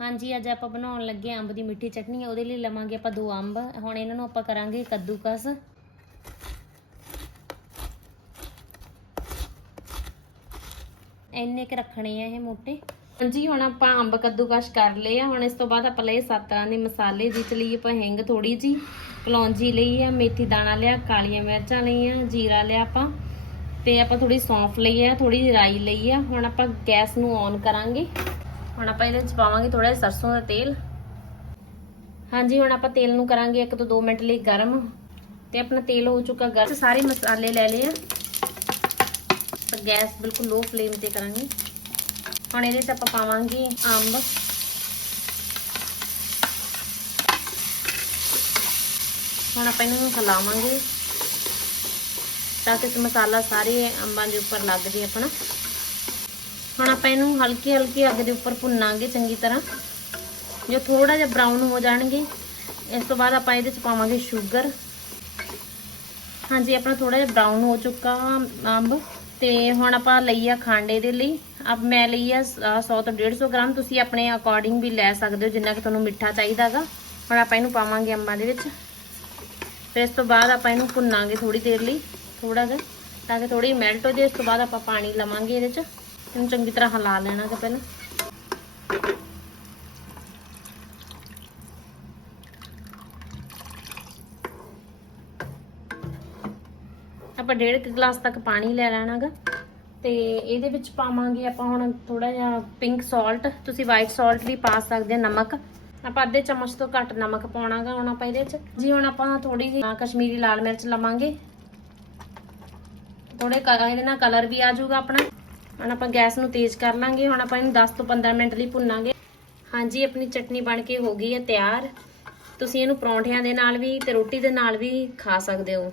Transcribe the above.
ਹਾਂਜੀ, ਅੱਜ ਆਪਾਂ ਬਣਾਉਣ ਲੱਗੇ ਅੰਬ ਦੀ ਮਿੱਠੀ ਚਟਨੀ। ਉਹਦੇ ਲਈ ਲਵਾਂਗੇ ਆਪਾਂ ਦੋ ਅੰਬ। ਹੁਣ ਇਹਨਾਂ ਨੂੰ ਆਪਾਂ ਕਰਾਂਗੇ ਕੱਦੂਕਸ। ਇੰਨੇ ਕੁ ਰੱਖਣੇ ਆ ਇਹ ਮੋਟੇ। ਹਾਂਜੀ, ਹੁਣ ਆਪਾਂ ਅੰਬ ਕੱਦੂਕਸ਼ ਕਰ ਲਏ ਆ। ਹੁਣ ਇਸ ਤੋਂ ਬਾਅਦ ਆਪਾਂ ਲਏ ਸੱਤ ਤਰ੍ਹਾਂ ਦੇ ਮਸਾਲੇ, ਜਿਸ ਲਈ ਆਪਾਂ ਹਿੰਗ ਥੋੜੀ ਜੀ, ਕਲੌਂਜੀ ਲਈ ਆ, ਮੇਥੀ ਦਾਣਾ ਲਿਆ, ਕਾਲੀਆਂ ਮਿਰਚਾਂ ਲਈਆਂ, ਜੀਰਾ ਲਿਆ ਆਪਾਂ, ਤੇ ਆਪਾਂ ਥੋੜੀ ਸੌਂਫ ਲਈ ਆ ਥੋੜੀ ਰਾਈ ਲਈ ਆ। ਹੁਣ ਆਪਾਂ ਗੈਸ ਨੂੰ ਔਨ ਕਰਾਂਗੇ। ਹੁਣ ਆਪਾਂ ਇਹਦੇ ਵਿੱਚ ਪਾਵਾਂਗੇ ਥੋੜਾ ਜਿਹਾ ਸਰਸੋਂ ਦਾ ਤੇਲ। ਹਾਂਜੀ, ਹੁਣ ਆਪਾਂ ਤੇਲ ਨੂੰ ਕਰਾਂਗੇ 1 ਤੋਂ 2 ਮਿੰਟ ਲਈ ਗਰਮ। ਤੇ ਆਪਣਾ ਤੇਲ ਹੋ ਚੁੱਕਾ ਗਰਮ। ਸਾਰੇ ਮਸਾਲੇ ਲੈ ਲਏ ਆ। ਤਾਂ ਗੈਸ ਬਿਲਕੁਲ ਲੋ ਫਲੇਮ ਤੇ ਕਰਾਂਗੇ। ਹੁਣ ਇਹਦੇ ਤੇ ਆਪਾਂ ਪਾਵਾਂਗੇ ਅੰਬ। ਹੁਣ ਆਪਾਂ ਇਹਨੂੰ ਹਿਲਾਵਾਂਗੇ। ਤਾਂ ਕਿ ਮਸਾਲਾ ਸਾਰੇ ਅੰਬਾਂ ਦੇ ਉੱਪਰ ਲੱਗ ਜੇ ਆਪਣਾ। ਹੁਣ ਆਪਾਂ ਇਹਨੂੰ ਹਲਕੀ ਹਲਕੀ ਅੱਗ ਦੇ ਉੱਪਰ ਭੁੰਨਾਂਗੇ ਚੰਗੀ ਤਰ੍ਹਾਂ। ਜੋ ਥੋੜਾ ਜਿਹਾ ਬਰਾਊਨ ਹੋ ਜਾਣਗੇ, ਇਸ ਤੋਂ ਬਾਅਦ ਆਪਾਂ ਇਹਦੇ ਚ ਪਾਵਾਂਗੇ ਸ਼ੂਗਰ ਹਾਂਜੀ, ਆਪਣਾ ਥੋੜਾ ਜਿਹਾ ਬਰਾਊਨ ਹੋ ਚੁੱਕਾ ਅੰਬ। ਤੇ ਹੁਣ ਆਪਾਂ ਲਈ ਆ ਖੰਡ ਇਹਦੇ ਲਈ। ਅਬ ਮੈਂ ਲਈ ਆ 100 ਤੋਂ 150 ਗ੍ਰਾਮ। ਤੁਸੀਂ ਆਪਣੇ ਅਕੋਰਡਿੰਗ ਵੀ ਲੈ ਸਕਦੇ ਹੋ, ਜਿੰਨਾ ਕਿ ਤੁਹਾਨੂੰ ਮਿੱਠਾ ਚਾਹੀਦਾਗਾ ਹੁਣ ਆਪਾਂ ਇਹਨੂੰ ਪਾਵਾਂਗੇ ਅੰਬਾਂ ਦੇ ਵਿੱਚ। ਫਿਰ ਇਸ ਤੋਂ ਬਾਅਦ ਆਪਾਂ ਇਹਨੂੰ ਭੁੰਨਾਂਗੇ ਥੋੜੀ ਦੇਰ ਲਈ ਥੋੜਾ ਜਿਹਾ, ਤਾਂ ਕਿ ਥੋੜੀ ਮੈਲਟ ਹੋ ਜਾਏ। ਇਸ ਤੋਂ ਬਾਅਦ ਆਪਾਂ ਪਾਣੀ ਲਵਾਂਗੇ ਇਹਦੇ ਚ। ਇਹਨੂੰ ਚੰਗੀ ਤਰ੍ਹਾਂ ਹਿਲਾ ਲੈਣਾ ਕਿ ਪਹਿਲਾਂ। ਆਪਾਂ ਡੇਢ ਕੁ ਗਲਾਸ ਤੱਕ ਪਾਣੀ ਲੈ ਲੈਣਾਗਾ। ਤੇ ਇਹਦੇ ਵਿੱਚ ਪਾਵਾਂਗੇ ਆਪਾਂ ਹੁਣ ਥੋੜਾ ਜਿਹਾ ਪਿੰਕ ਸਾਲਟ ਤੁਸੀਂ ਵਾਈਟ ਸਾਲਟ ਵੀ ਪਾ ਸਕਦੇ ਆ, ਨਮਕ। ਆਪਾਂ ਅੱਧੇ ਚਮਚ ਤੋਂ ਘੱਟ ਨਮਕ ਪਾਉਣਾਗਾ ਹੁਣ ਆਪਾਂ ਇਹਦੇ ਵਿੱਚ। ਜੀ ਹੁਣ ਆਪਾਂ ਥੋੜੀ ਜਿਹੀ ਕਸ਼ਮੀਰੀ ਲਾਲ ਮਿਰਚ ਲਵਾਂਗੇ। ਥੋੜੇ ਇਹਦੇ ਨਾਲ ਕਲਰ ਵੀ ਆ ਜਾਊਗਾ ਆਪਣਾ। ਹੁਣ ਆਪਾਂ ਗੈਸ ਨੂੰ ਤੇਜ਼ ਕਰ ਲਾਂਗੇ, ਹੁਣ ਆਪਾਂ ਇਹਨੂੰ 10 ਤੋਂ 15 ਮਿੰਟ ਲਈ ਭੁੰਨਾਂਗੇ। ਹਾਂਜੀ, ਆਪਣੀ ਚਟਨੀ ਬਣ ਕੇ ਹੋ ਗਈ ਹੈ ਤਿਆਰ। ਤੁਸੀਂ ਇਹਨੂੰ ਪਰੌਂਠਿਆਂ ਦੇ ਨਾਲ ਵੀ ਤੇ ਰੋਟੀ ਦੇ ਨਾਲ ਵੀ ਖਾ ਸਕਦੇ ਹੋ।